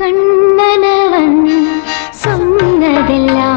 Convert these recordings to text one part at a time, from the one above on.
கண்ணனவன் சொன்னதெல்லாம்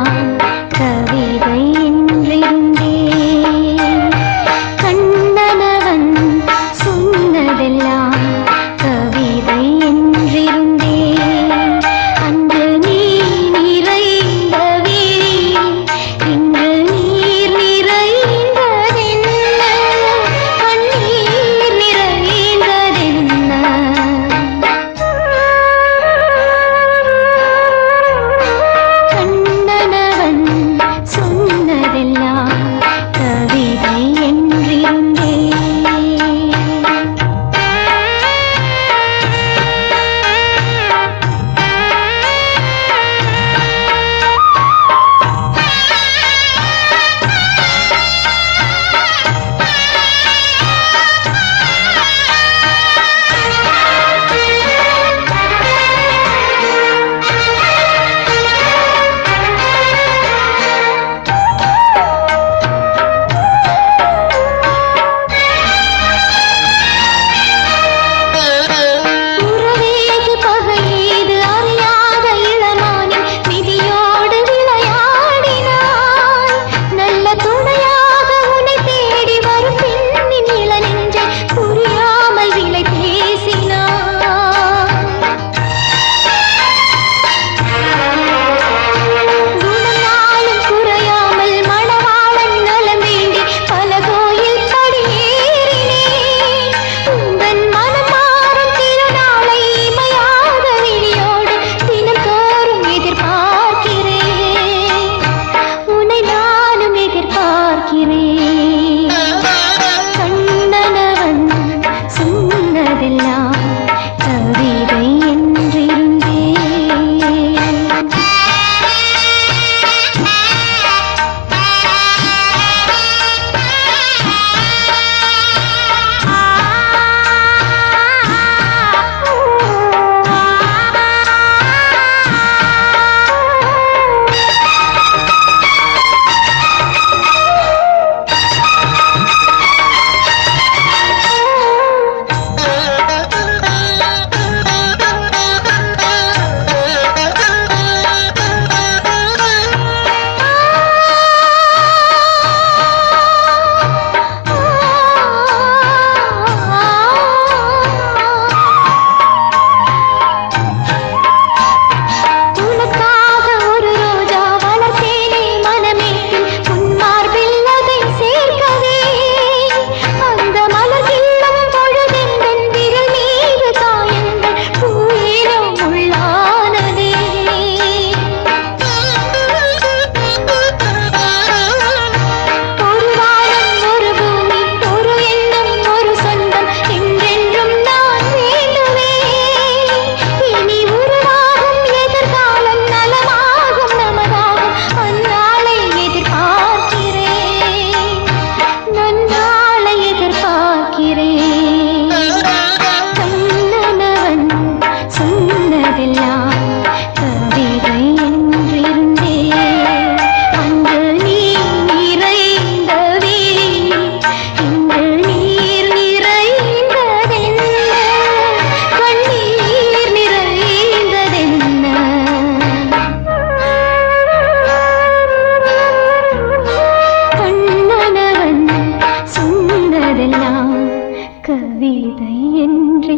கவிதை என்றே